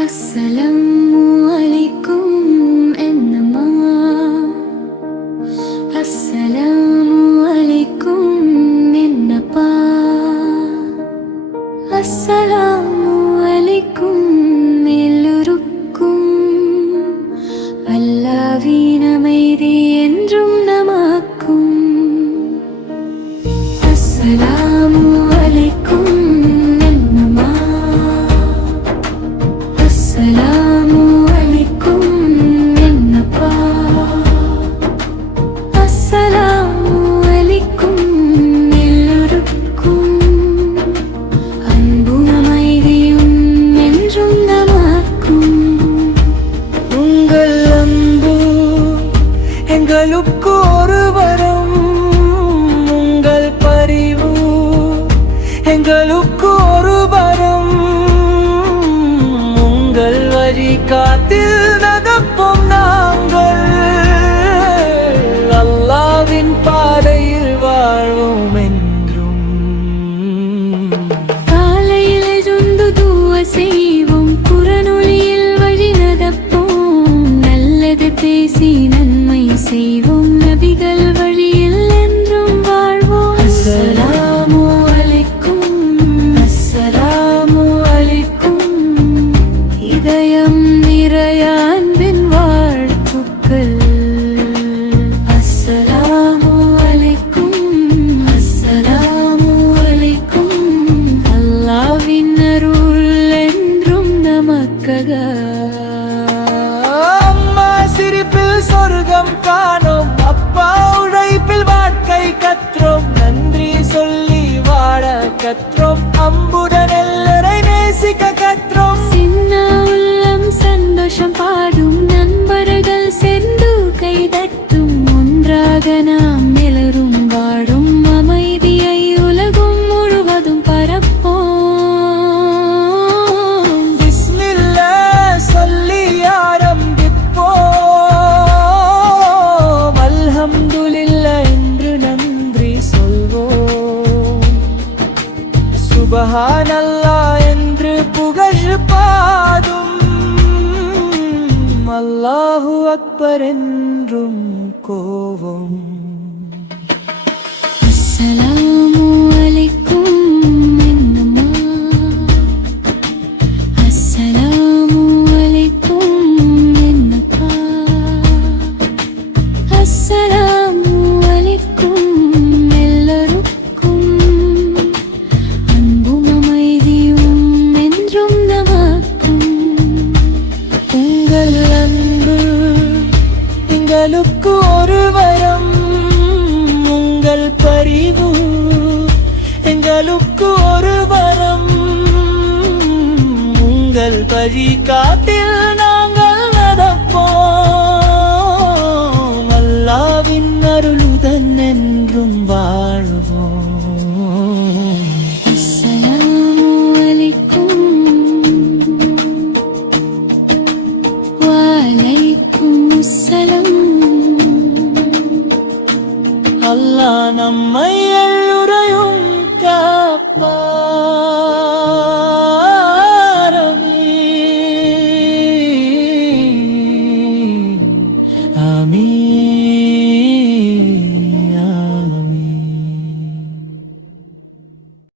அஸ்ஸலாமு அலைக்கும் என்னம்மா. அஸ்ஸலாமு அலைக்கும் என்னப்பா. அஸ்ஸலாமு அலைக்கும் எல்லோருக்கும். அல்லாஹ்வின் அமைதி என்றும் நமக்கும். அஸ்ஸலாமு அலைக்கும் என்னம்மா. அஸ்ஸலாமு அலைக்கும் என்னப்பா. அஸ்ஸலாமு அலைக்கும் எல்லோருக்கும். அன்பும் அமைதியும் என்றும் நமக்கும். உங்கள் அன்பு எங்களுக்கு ஒரு வரம். உங்கள் பரிவு எங்களுக்கு ஒரு வரம். உங்கள் வழிகாட்டில் நடப்போம் நாங்கள். அல்லாஹ்வின் பாதையில் வாழ்வோம் என்றும். காலையில் எழுந்து துஆ செய்வோம், குர்ஆனொலியில் வழி நடப்போம். நல்லது பேசி நன்மை செய்வோம், நபிகள் வழியில் என்றும் வாழ்வோம். அஸ்ஸலாமு அலைக்கும். அஸ்ஸலாமு அலைக்கும். இதயம் நிறைய அன்பின் வாழ்த்துக்கள். அஸ்ஸலாமு அலைக்கும். அஸ்ஸலாமு அலைக்கும். அல்லாஹ்வின் அருள் என்றும் நமக்காக. அம்மா சிரிப்பில் சொர்க்கம் காணோம். அப்பா உழைப்பில் வாழ்க்கை கற்றோம். நன்றி சொல்லி வாழ கற்றோம். அம்புடன் எல்லரை நேசிக்க கற்றோம். சின்ன உள்ளம் சந்தோஷம் பாடும், நண்பர்கள் சேர்ந்து கைதட்டும். ஒன்றாக நாம் எல்லோரும் வாழும், அமைதியை உலகம் முழுவதும் பரப்போம். பிஸ்மில்லாஹ் சொல்லி ஆரம்பிப்போம். அல்ஹம்துலில்லாஹ் என்று நன்றி சொல்வோம். சுப்ஹானல்லாஹ் என்று புகழ் பாடும். அல்லாஹு அக்பர் என்றும் கோவும். அஸ்ஸலாமு அலைக்கும் என்னம்மா. அஸ்ஸலாமு அலைக்கும் என்னப்பா. அஸ்ஸலாமு அலைக்கும் எல்லோருக்கும். அன்பும் அமைதியும் என்றும் நமக்கும். உங்கள் அன்பு எங்களுக்கு ஒரு வரம். உங்கள் பரிவு எங்களுக்கு ஒரு வரம். உங்கள் வழிகாட்டில்